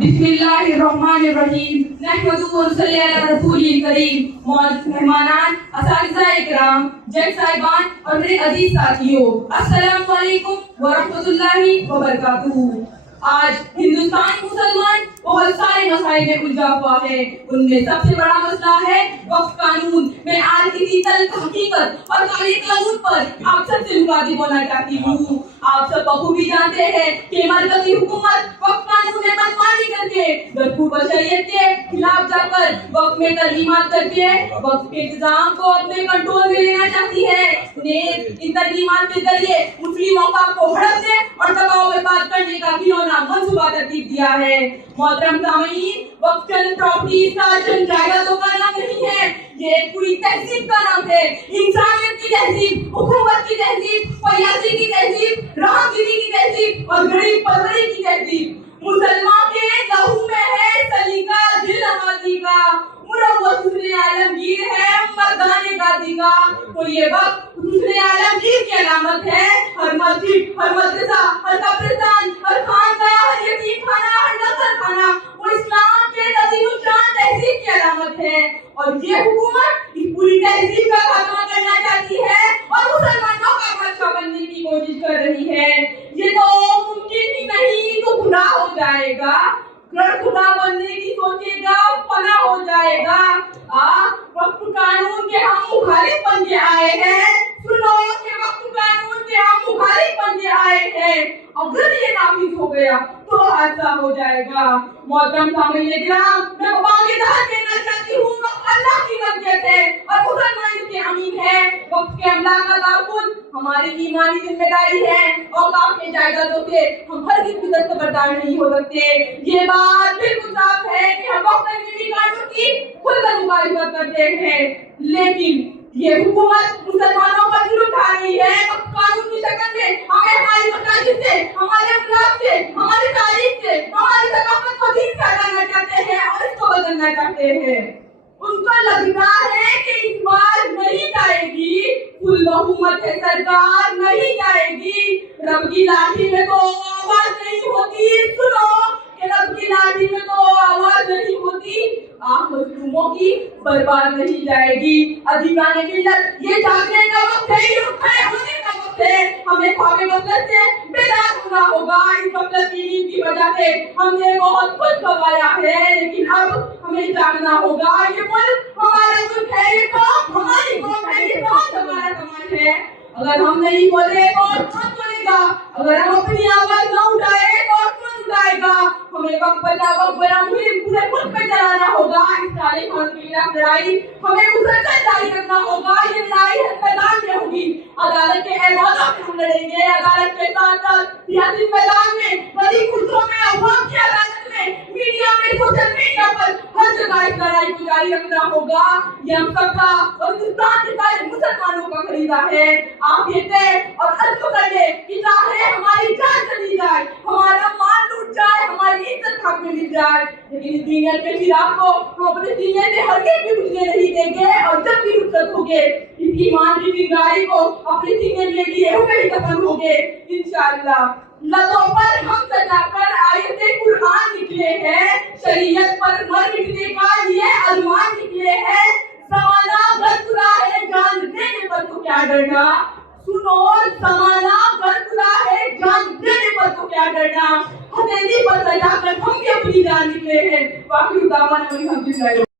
بسم اللہ الرحمن الرحیم نحمدہ و نصلی علی رسول کریم. معزز مہمانان، اساتذہ اکرام، جج صاحبان اور میرے عزیز ساتھیوں، السلام علیکم ورحمۃ اللہ وبرکاتہ. آج ہندوستان مسلمان بہت سارے مسائل میں الجھا ہوا ہے. ان میں سب سے بڑا مسئلہ ہے وقف قانون. میں آج کسی تلخ حقیقت اور کالے قانون پر آپ سب سے مخاطب ہونا چاہتی ہوں. آپ سب بخوبی جانتے ہیں کہ مرکزی حکومت وقف قانون میں منمانی کر کے دستور بشریت کے خلاف جا کر وقف میں ترمیمات کر کے وقف کے انتظام کو اپنے کنٹرول میں لینا چاہتی ہے. انہیں ان ترمیمات کے ذریعے مسلموں کا کو ہڑپنے اور دباؤ میں بات کرنے کا گھنونا منصوبہ ترتیب دیا ہے. محترم سامعین، وقف چند پراپرٹیز کا چند جائیدادوں کا نام نہیں ہے، یہ ایک پوری تہذیب کا نام ہے. انسانیت کی تہذیب، حکومت کی تہذیب، فیاضی کی تہذیب، راہگیری کی تہذیب اور غریب پروری کی تہذیب. مسلمان کے لہو میں ہے سلیقہ دل آبادی کا، مروت حسن عالمگیر ہے مردان غازی کا. تو یہ وقت حسن عالمگیر کی علامت ہے. ہر مسجد، ہر مدرسہ، ہر قبرستان، ہر خانقاہ، ہر یتیم خانہ، ہر نظر خانہ وہ اسلام کے عظیم الشان تہذیب کی علامت ہے. اور یہ حکومت اس پوری تہذیب کا خاتمہ کرنا چاہتی ہے اور مسلمانوں کا بادشاہ بننے کی کوشش کر رہی ہے. یہ تو ممکن ہی نہیں تو خدا ہو جائے گا. اگر خدا بننے کی سوچے گا فنا ہو جائے گا. وقف قانون کے ہم مخالف بن کے آئے ہیں. سنو کہ وقف قانون کے ہم مخالف بن کے آئے ہیں. اگر یہ نافذ ہو گیا تو حادثہ ہو جائے گا. محترم سامعین کرام، میں بانگ دہر کہنا چاہتی ہوں وقف اللہ کی ملکیت ہے اور مسلمان اس کے امین ہے. وقف کے املاک کا تحفظ ہماری ایمانی ذمہ داری ہے. اوقاف کے جائیدادوں سے ہم ہرگز بھی دستبردار نہیں ہو سکتے. یہ بات بالکل صاف ہے کہ ہم وقف ترمیمی قانون کی کھل کر مخالفت کرتے ہیں، لیکن یہ حکومت مسلمانوں پر ظلم ڈھا رہی ہے. وقف قانون کی شکل میں ہمیں ہماری مساجد سے، ہمارے اخلاق سے، ہماری تاریخ سے، ہماری ثقافت کو دین سے ہٹانا چاہتے ہیں اور اس کو بدلنا چاہتے ہیں. ان کو لگتا ہے کہ اس بار نہیں جائے گی، کل حکومت ہے سرکار نہیں جائے گی. رب کی لاٹھی میں تو آواز نہیں ہوتی. سنو کہ رب کی لاٹھی میں تو آواز نہیں ہوتی. مظلوموں کی برباد نہیں جائے گی. عزیزان ملت، یہ جاگنے کا وقت ہے، یہ کھڑے ہونے کا وقت ہے. ہمیں خواب غفلت سے بیدار ہونا ہوگا. اس غفلت کی نیند کی وجہ سے ہم نے بہت کچھ گوایا ہے، لیکن اب ہمیں جاگنا ہوگا. یہ ملک ہمارا ملک ہے، یہ قوم ہماری قوم ہے، یہ سماج ہمارا سماج ہے. اگر ہم نہیں بولے تو کون بولے گا؟ اگر ہم اپنی آواز نہ اٹھائے تو کون اٹھائے گا؟ ہمیں وقت بڑا مہم پورے ملک میں چلانا ہوگا. اس سارے قانون کی خلاف لڑائی ہمیں مسلسل جاری رکھنا ہوگا. یہ لڑائی ہر میدان میں ہوگی. عدالت کے احوالوں میں ہم لڑیں گے، عدالت کے ساتھ ساتھ سیاسی میدان میں، بڑی کرسیوں میں، عوام کی عدالت میں، میڈیا میں، سوشل میڈیا پر ہر جگہ اس لڑائی کو جاری رکھنا ہوگا. یہ ہم سب کا اور ہندوستان کے سارے مسلمانوں کا فریضہ ہے. آپ یہ طے اور عزم کر لیں کہ چاہے ہماری جان چلی جائے، ہمارا مال لوٹ جائے، ہماری عزت خاک میں مل جائے، لیکن اس دینیت کے چراغ کو ہم اپنے سینے میں ہرگز بھی بجھنے نہیں دیں گے. اور جب بھی رخصت ہوگے اس ایمان کی چنگاری کو اپنے سینے میں لیے ہوئے ہی دفن ہوگے انشاءاللہ. لبوں پر ہم سجا کر آیت قرآن نکلے ہیں، شریعت پر مر مٹنے کا یہ ارمان نکلے ہیں. زمانہ برسرا ہے جان دینے پر تو کیا ڈرنا. سنو، زمانہ برسرا ہے جان دینے پر تو کیا ڈرنا. ہتھیلی پر سجا کر ہم بھی اپنی جان نکلے ہیں. واقعی دعوانا الحمدللہ.